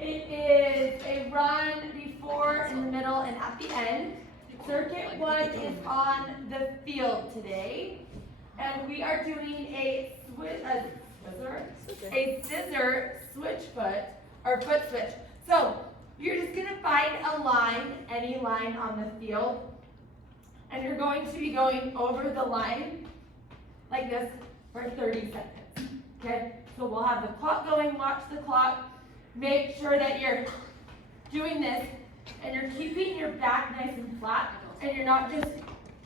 It is a run before, in the middle, and at the end. Circuit 1 is on the field today, and we are doing a scissor switch foot, or foot switch. So you're just going to find a line, any line on the field, and you're going to be going over the line like this for 30 seconds. Okay, so we'll have the clock going, watch the clock, make sure that you're doing this and you're keeping your back nice and flat and you're not just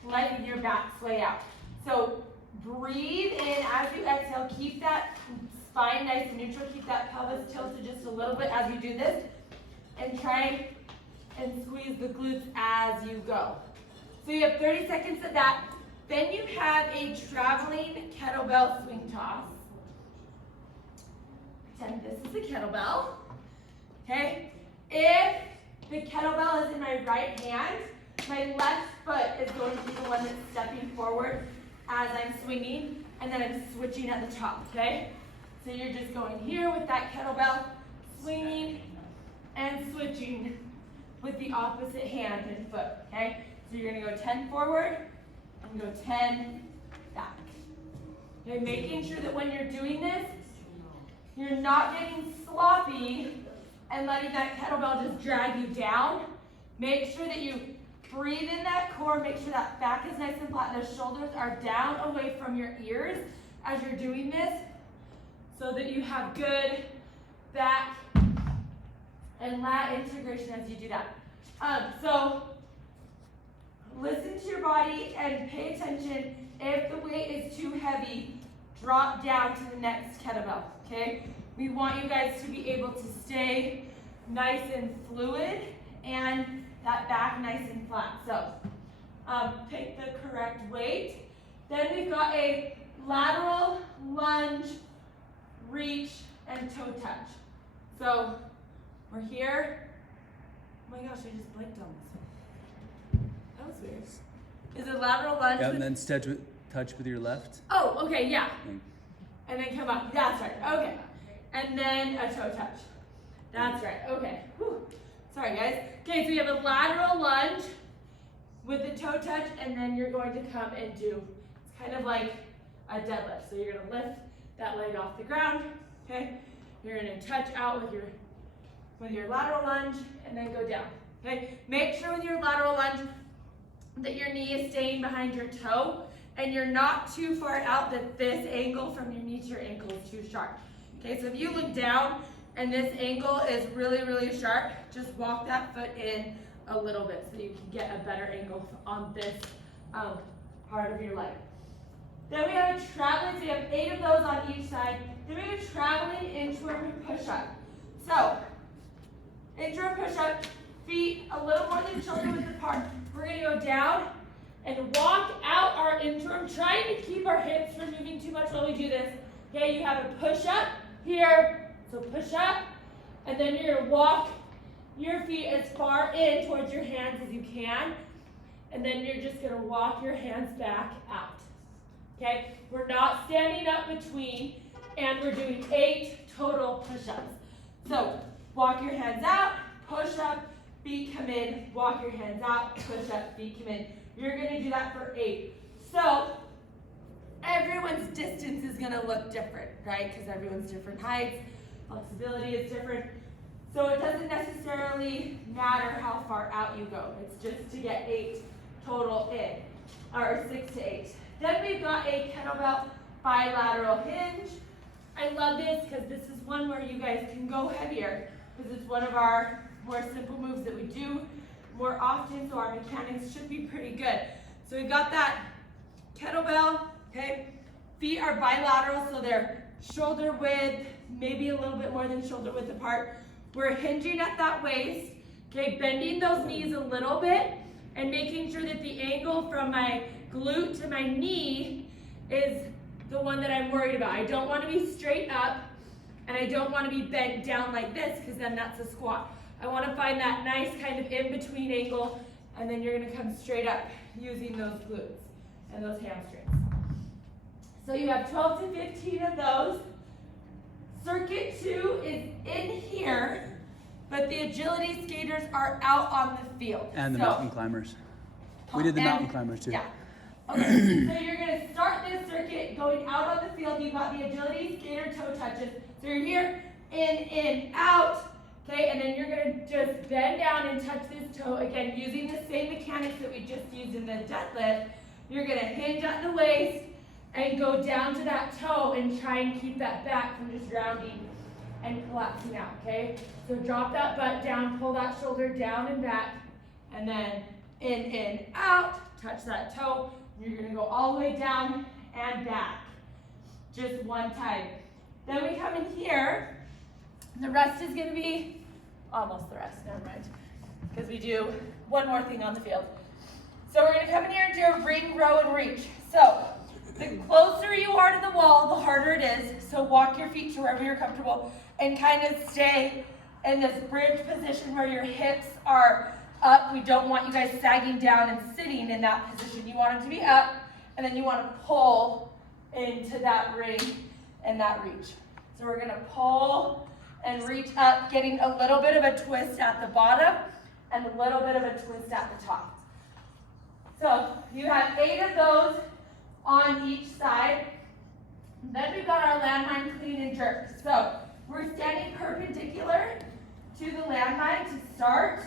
letting your back sway out. So breathe in as you exhale, keep that spine nice and neutral, keep that pelvis tilted just a little bit as you do this, and try and squeeze the glutes as you go. So you have 30 seconds of that. Then you have a traveling kettlebell swing toss. Pretend this is a kettlebell. Okay? If the kettlebell is in my right hand, my left foot is going to be the one that's stepping forward as I'm swinging, and then I'm switching at the top, okay? So you're just going here with that kettlebell, swinging and switching with the opposite hand and foot, okay? So you're gonna go 10 forward and go 10 back. Okay, making sure that when you're doing this, you're not getting sloppy and letting that kettlebell just drag you down. Make sure that you breathe in that core, make sure that back is nice and flat, the shoulders are down away from your ears as you're doing this, so that you have good back and lat integration as you do that. So listen to your body and pay attention. If the weight is too heavy, drop down to the next kettlebell, okay? We want you guys to be able to stay nice and fluid and that back nice and flat. So pick the correct weight. Then we've got a lateral lunge, reach, and toe touch. So we're here. Oh my gosh, I just blinked on this one. That was weird. Is it lateral lunge? Yeah, and then touch with your left. Oh, okay, yeah. And then come up. That's right. Okay. And then a toe touch. That's right. Okay. Whew. Sorry, guys. Okay, so you have a lateral lunge with the toe touch, and then you're going to come and do, it's kind of like a deadlift. So you're going to lift that leg off the ground. Okay. You're going to touch out with your lateral lunge, and then go down. Okay. Make sure with your lateral lunge that your knee is staying behind your toe, and you're not too far out that this angle from your knee to your ankle is too sharp. Okay, so if you look down and this angle is really, really sharp, just walk that foot in a little bit so you can get a better angle on this part of your leg. Then we have a traveling, so you have 8 of those on each side. Then we have a traveling inchworm push-up. So, inchworm push-up, feet a little more than shoulder width apart. We're going to go down and walk out our inchworm, trying to keep our hips from moving too much while we do this. Okay, you have a push-up here, so push up, and then you're going to walk your feet as far in towards your hands as you can, and then you're just going to walk your hands back out. Okay, we're not standing up between, and we're doing 8 total push-ups. So walk your hands out, push up, feet come in, walk your hands out, push up, feet come in. You're going to do that for 8. So everyone's distance is going to look different, right? Because everyone's different heights, flexibility is different. So it doesn't necessarily matter how far out you go. It's just to get 8 total in, or 6 to 8. Then we've got a kettlebell bilateral hinge. I love this because this is one where you guys can go heavier, because it's one of our more simple moves that we do more often, so our mechanics should be pretty good. So we've got that kettlebell, okay? Feet are bilateral, so they're shoulder width, maybe a little bit more than shoulder width apart. We're hinging at that waist, okay? Bending those knees a little bit and making sure that the angle from my glute to my knee is the one that I'm worried about. I don't want to be straight up, and I don't want to be bent down like this, because then that's a squat. I want to find that nice kind of in-between angle, and then you're going to come straight up using those glutes and those hamstrings. So you have 12 to 15 of those. Circuit 2 is in here, but the agility skaters are out on the field. And the mountain climbers. We did the And- mountain climbers too. Yeah. Okay, so you're gonna start this circuit going out on the field. You've got the agility skater toe touches. So you're here, in, out. Okay, and then you're gonna just bend down and touch this toe. Again, using the same mechanics that we just used in the deadlift. You're gonna hinge at the waist and go down to that toe and try and keep that back from just rounding and collapsing out, okay? So drop that butt down, pull that shoulder down and back, and then in, out, touch that toe. You're gonna go all the way down and back, just one time. Then we come in here, the rest is gonna be, almost the rest, never mind, because we do one more thing on the field. So we're gonna come in here and do a ring, row, and reach. So the closer you are to the wall, the harder it is. So walk your feet to wherever you're comfortable and kind of stay in this bridge position where your hips are up. We don't want you guys sagging down and sitting in that position. You want them to be up, and then you want to pull into that ring and that reach. So we're gonna pull and reach up, getting a little bit of a twist at the bottom and a little bit of a twist at the top. So you have 8 of those on each side. Then we've got our landmine clean and jerk. So we're standing perpendicular to the landmine to start.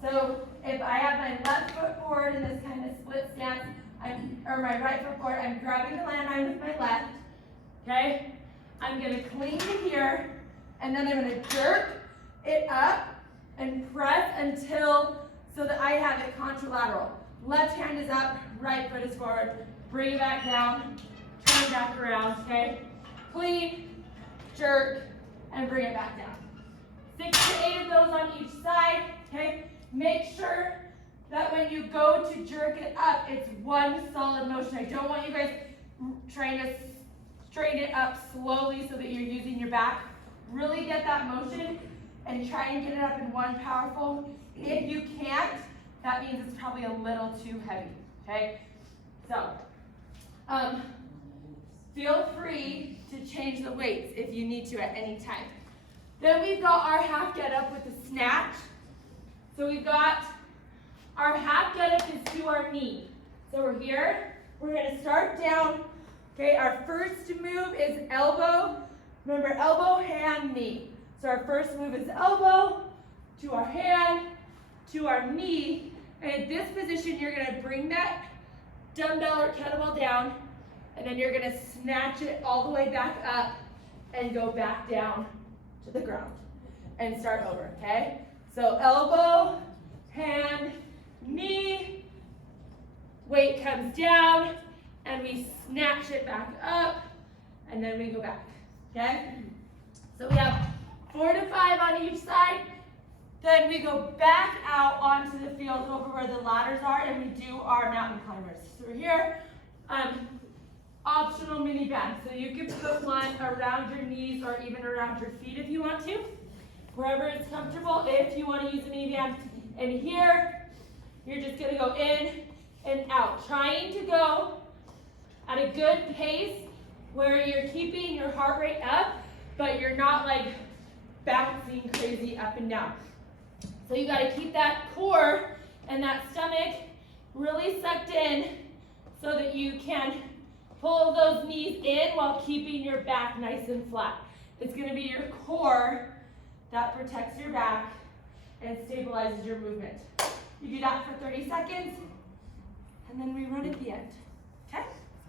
So if I have my left foot forward in this kind of split stance, or my right foot forward, I'm grabbing the landmine with my left, okay? I'm gonna clean to here, and then I'm gonna jerk it up and press until, so that I have it contralateral. Left hand is up, right foot is forward. Bring it back down, turn back around, okay? Clean, jerk, and bring it back down. 6 to 8 of those on each side, okay? Make sure that when you go to jerk it up, it's one solid motion. I don't want you guys trying to straighten it up slowly so that you're using your back. Really get that motion and try and get it up in one powerful. If you can't, that means it's probably a little too heavy, okay? So, feel free to change the weights if you need to at any time. Then we've got our half get up with the snatch. So we've got our half get up is to our knee. So we're here, we're gonna start down. Okay, our first move is elbow. Remember, elbow, hand, knee. So our first move is elbow, to our hand, to our knee. And in this position, you're gonna bring that dumbbell or kettlebell down, and then you're gonna snatch it all the way back up and go back down to the ground and start over, okay? So elbow, hand, knee, weight comes down, and we snatch it back up, and then we go back, okay? So we have 4 to 5 on each side. Then we go back out onto the field over where the ladders are, and we do our mountain climbers. So we're here, optional mini band. So you can put one around your knees or even around your feet if you want to, wherever it's comfortable. If you want to use a mini band, and here, you're just gonna go in and out, trying to go at a good pace where you're keeping your heart rate up, but you're not like bouncing crazy up and down. So you gotta keep that core and that stomach really sucked in so that you can pull those knees in while keeping your back nice and flat. It's gonna be your core that protects your back and stabilizes your movement. You do that for 30 seconds, and then we run at the end.